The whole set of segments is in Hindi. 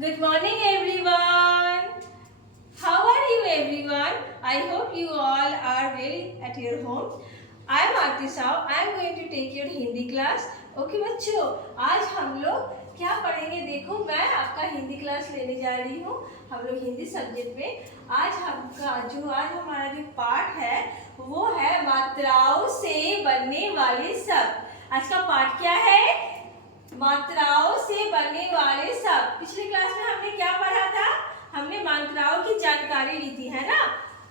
Good morning everyone. How are you everyone? I hope you all are well at your home. I am Aarti Saw. I am going to take your Hindi class. Okay बच्चों, आज हम लोग क्या पढ़ेंगे? देखो, मैं आपका हिंदी क्लास लेने जा रही हूँ. हम लोग हिंदी सब्जेक्ट में आज हमारा जो पाठ है वो है मात्राओं से बनने वाले शब्द. आज का पाठ क्या है? मात्राओं से बनने वाले शब्द. पिछले क्लास में हमने क्या पढ़ा था? हमने मात्राओं की जानकारी ली थी, है ना?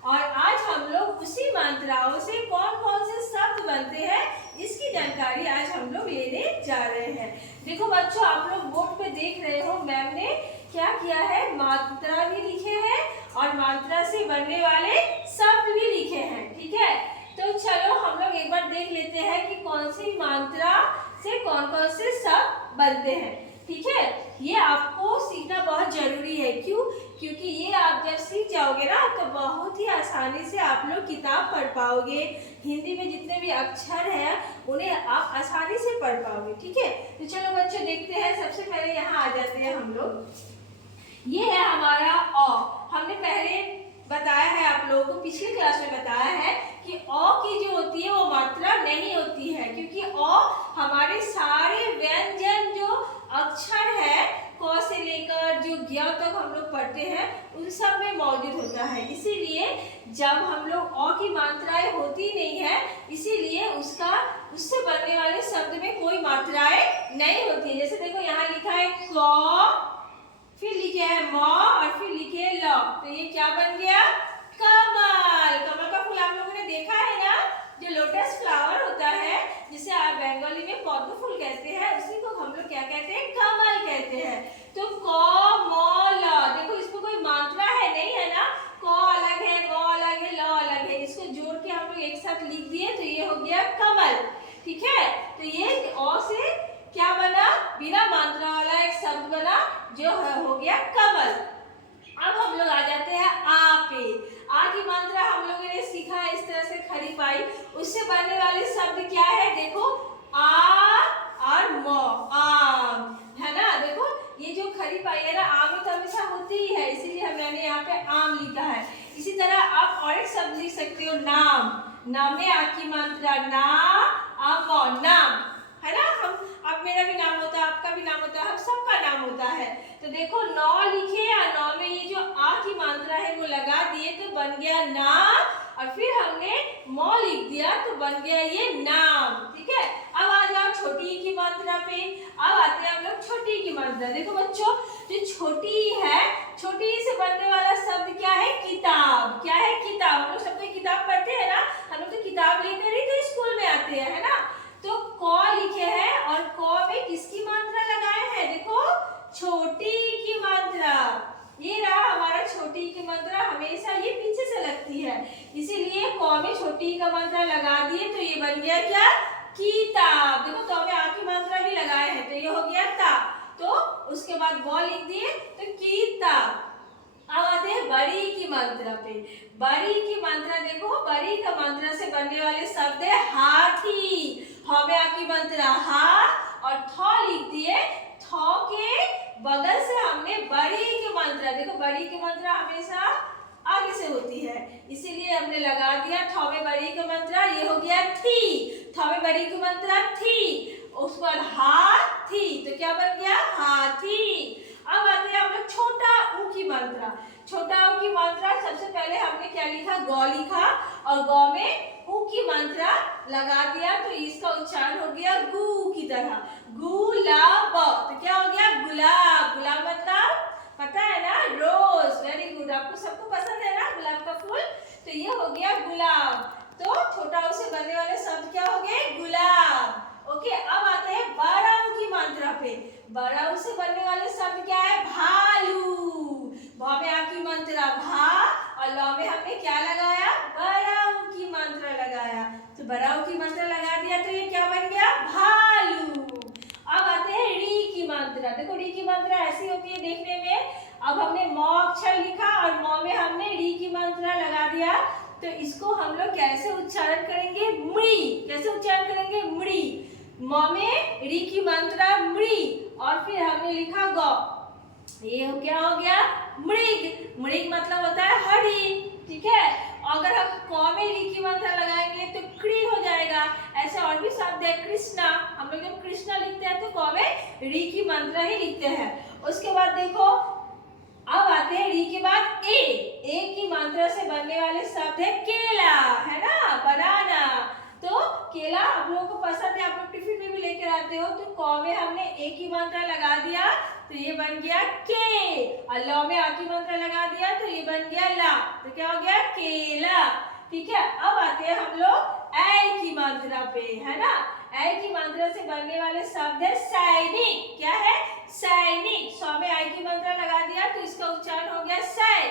और आज हम लोग उसी मात्राओं से कौन कौन से शब्द बनते हैं इसकी जानकारी आज हम लोग लेने जा रहे हैं. देखो बच्चों, आप लोग बोर्ड पे देख रहे हो, मैम ने क्या किया है? मात्रा भी लिखे हैं और मात्रा से बनने वाले शब्द भी लिखे हैं. ठीक है, तो चलो हम लोग एक बार देख लेते हैं कि कौन सी मात्रा से कौन कौन से शब्द बनते हैं. ठीक है, ये आपको सीखना बहुत जरूरी है. क्यों? क्योंकि ये आप जब सीख जाओगे ना तो बहुत ही आसानी से आप लोग किताब पढ़ पाओगे. हिंदी में जितने भी अक्षर हैं उन्हें आप आसानी से पढ़ पाओगे. ठीक है, तो चलो बच्चों देखते हैं. सबसे पहले यहाँ आ जाते हैं हम लोग. ये है हमारा अ. हमने पहले बताया है, आप लोगों को पिछली क्लास में बताया है कि अ की जो होती है वो मात्रा नहीं होती है, क्योंकि अ हमारे सारे व्यंजन जो अक्षर है क से लेकर जो ज्ञ तक हम लोग पढ़ते हैं उन सब में मौजूद होता है. इसीलिए जब हम लोग अ की मात्राएं होती नहीं है, इसीलिए उससे बनने वाले शब्द में कोई मात्राएं नहीं होती है. जैसे देखो यहाँ लिखा है क, फिर लिखे है म और फिर लिखे है ल. तो ये क्या बन गया? कमल. कमल का फूल आप लोगों ने देखा है ना, जो लोटस फ्लावर होता है जिसे आप बंगाली में पद्म फूल कहते हैं, उसी को हम लोग क्या कहते हैं? कमल कहते हैं. तो क म ल, देखो इसमें कोई मात्रा है नहीं, है ना? क अलग है, म अलग है, ल अलग है. इसको जोड़ के हम लोग एक साथ लिख दिए तो ये हो गया कमल. ठीक है, तो ये अ से क्या बना? बिना मात्रा वाला एक शब्द बना जो हो गया कमल. अब हम लोग आ जाते हैं आ पे. आ की मात्रा हम लोगों ने सीखा इस तरह से खड़ी पाई. उससे बनने वाले शब्द क्या है? देखो आ और म, आम, है ना? देखो ये जो खड़ी पाई है ना, आम में तो हमेशा होती ही है, इसीलिए मैंने यहाँ पे आम लिखा है. इसी तरह आप और एक शब्द लिख सकते हो नाम. नाम में आ की मात्रा ना, आम, नाम, है ना? अब मेरा भी नाम होता है, आपका भी नाम होता है, हम सबका नाम होता है. तो देखो नौ लिखे और नौ में ये जो आ की मात्रा है वो लगा दिए तो बन गया ना, और फिर हमने म लिख दिया तो बन गया ये नाम. ठीक है, अब आ जाओ छोटी ई की मात्रा पे. अब आते हैं हम लोग छोटी ई की मात्रा. देखो बच्चों, जो छोटी ई है, छोटी ई से बनने वाला शब्द क्या है? किताब. क्या है? किताब. हम लोग सबको किताब पढ़ते हैं ना, हम लोग तो किताब लेकर ही तो स्कूल में आते हैं, है ना? तो क लिखे हैं और क में किसकी मात्रा लगाए हैं? देखो छोटी की मात्रा. ये रहा हमारा छोटी की मात्रा. हमेशा ये पीछे से लगती है, इसीलिए क में छोटी का मात्रा लगा दिए तो ये बन गया क्या? किताब. देखो तो में आ की मात्रा भी लगाए हैं तो ये हो गया ता. तो उसके बाद ब लिख दिए तो किताब. अब आते हैं बड़ी की मात्रा पे. बड़ी की मात्रा देखो, बड़ी का मात्रा से बनने वाले शब्द है हाथी. ह में आ की मात्रा हा और थ लिख दिए. थ के बगल से हमने बड़ी की मात्रा, देखो बड़ी की मात्रा हमेशा आगे से होती है, इसीलिए हमने लगा दिया थ में बड़ी की मात्रा. ये हो गया थी. थ में बड़ी की मात्रा थी. उसके बाद हाथी, तो क्या बन गया? हाथी. अब आते हैं हम लोग छोटा ऊ की मात्रा. छोटा ऊ की मात्रा सबसे पहले हमने क्या लिखा? ग लिखा और ग में ऊ की मात्रा लगा दिया तो इसका उच्चारण हो गया गु की तरह. गुलाब. तो क्या हो गया? गुलाब. गुलाब मतलब पता है ना? रोज. Very good. आपको सबको पसंद है ना गुलाब का फूल? तो ये हो गया गुलाब. तो छोटा ऊ से बनने वाले शब्द क्या हो गए? गुलाब. ओके, अब आते हैं बड़ा ऊ की मात्रा पे. बड़ा ऊ से बनने वाले शब्द क्या है? भालू. भ में आ की मात्रा भा और ल में हमने क्या लगाया? बड़ा ऊ की मात्रा लगाया. तो बड़ा ऊ की मात्रा लगा दिया तो ये क्या बन गया? भालू. अब आते हैं री की मात्रा. देखो री की मात्रा ऐसी होती है देखने में. अब हमने म अक्षर लिखा और म में हमने री की मात्रा लगा दिया तो इसको हम लोग कैसे उच्चारण करेंगे? मृ. कैसे उच्चारण करेंगे? मृ. म में री की मात्रा मृ और फिर हमने लिखा ग. ये क्या हो गया? मृग। मृग मतलब होता है हरिण, ठीक है। अगर हम क में री की मात्रा लगाएंगे तो कृ हो जाएगा। ऐसे और भी शब्द है, कृष्णा। हम लोग जब कृष्णा लिखते हैं तो क में री की मात्रा ही लिखते हैं। उसके बाद देखो, अब आते हैं री के बाद ए। ए की मात्रा से बनने वाले शब्द है केला, है ना, बनाना। तो केला आप लोगों को पसंद है, आप लोग टिफिन में भी लेकर आते हो। तो क में हमने ए की मात्रा लगा दिया तो ये बन गया के, और ल में आ की मात्रा लगा दिया तो ये बन गया ला। तो क्या हो गया? केला, ठीक है। अब आते हैं हम लोग ऐ की मात्रा पे, है ना। ऐ की मात्रा से बनने वाले शब्द है सैनिक। क्या है? सैनिक। सौ में आई की मात्रा लगा दिया तो इसका उच्चारण हो गया सै,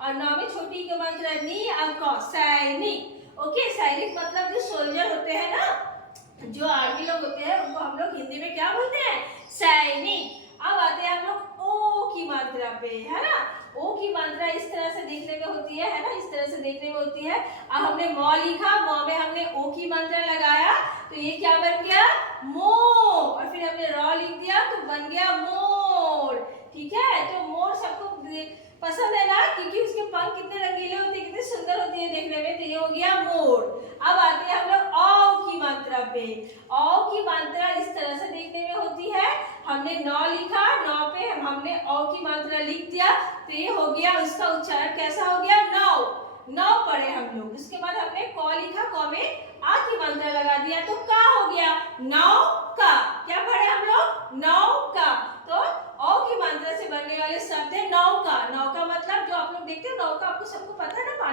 और नौ में छोटी की मात्रा नी और क, सैनिक। ओके, सैनिक मतलब जो सोल्जर होते हैं ना, जो आर्मी लोग होते हैं, उनको हम लोग हिंदी में क्या बोलते हैं? सैनिक। अब आते हैं हम लोग ओ की मात्रा पे, है ना। ओ की मात्रा इस तरह से देखने में होती है ना, इस तरह से देखने में होती है। अब हमने म लिखा, म में हमने ओ की मात्रा लगाया तो ये क्या बन गया? मो, और फिर हमने र लिख दिया तो बन गया मोर, ठीक है। तो मोर सबको पसंद है ना, क्योंकि उसके पंख कितने रंगीले होते हैं, कितने सुंदर होते हैं देखने में। तो ये हो गया मोर। अब आते हैं हम लोग औ की मात्रा पे। औ की मात्रा इस तरह से देखने में होती है। हमने नौ लिखा, नौ पे हमने औ की मात्रा लिख दिया तो ये हो गया, उसका उच्चारण कैसा हो गया? नौ। नौ पढ़े हम लोग। उसके बाद हमने क लिखा, क में आ की मात्रा लगा दिया तो का हो गया? नौ